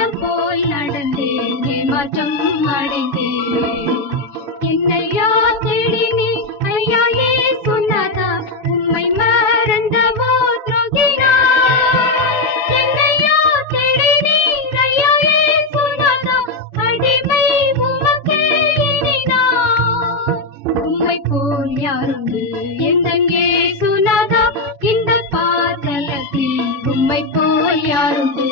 எண்ணம் போல் நடந்தேன், ஏமாற்றம் அடைந்தேன். என்னையா தேடினே ஐயா ஏசுநாதா, உம்மை மறந்தவோ துரோகினார். என்னையா தேடினே ஐயா ஏசுநாதா, அடிமை உமக்கே இனினார். உம்மை போல் யாருண்டு எந்தன் ஏசுநாதா, இந்த பாதலத்தில் உம்மை போல் யாருண்டு?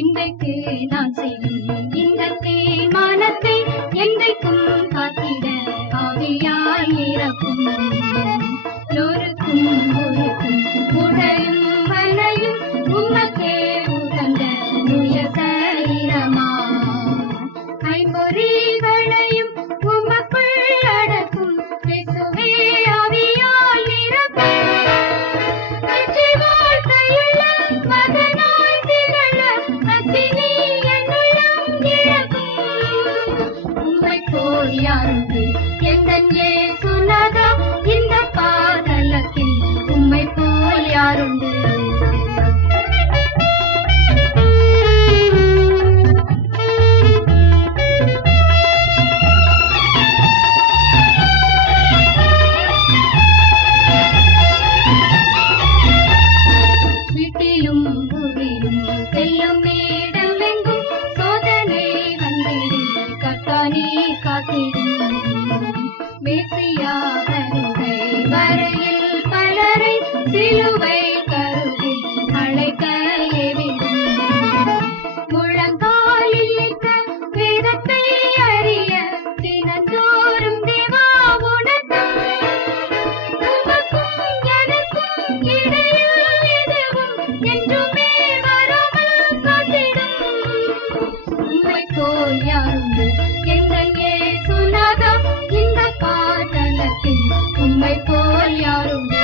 இன்றைக்கு நான் செய்யும் இந்த தீர்மானத்தை என்றைக்கும் காத்திட ஆவியாய் நிரப்பும். நொறுக்கும் முறுக்கும் உடையும் வலையும் உமக்கே உகந்த நுய சரீரமா. ஐம்பொறிகளையும் உமக்குள் அடக்கும் இயேசுவே ஆவியால் நிரப்பும். வெற்றி வாழ்க்கையுள்ள மகனாய் திகழ அக்கினி என்னுள்ளம் இறக்கும். உம்மை போல் யாருண்டு எந்தன் இயேசுநாதா, இந்த பாதலத்தில் உம்மை போல் யாருண்டு? வீட்டிலும் ஊரிலும் செல்லும் இடமெங்கும் சோதனை வந்திடும், கர்த்தானே காத்திடும். மேசியா வருகை வரையில் பலரை சிலுவை கருவில் அழைக்க ஏவிடும். முழங்காலில் நிற்க வேதத்தை அறிய தினந்தோறும் தேவா உணர்த்தும். உமக்கும் எனக்கும் இடையில் எதுவும் என்றுமே வராமல் காத்திடும். உம்மை போல் யாருண்டு எந்தன் இயேசுநாதா, இந்த பாதலத்தில் உம்மை போல் யாருண்டு?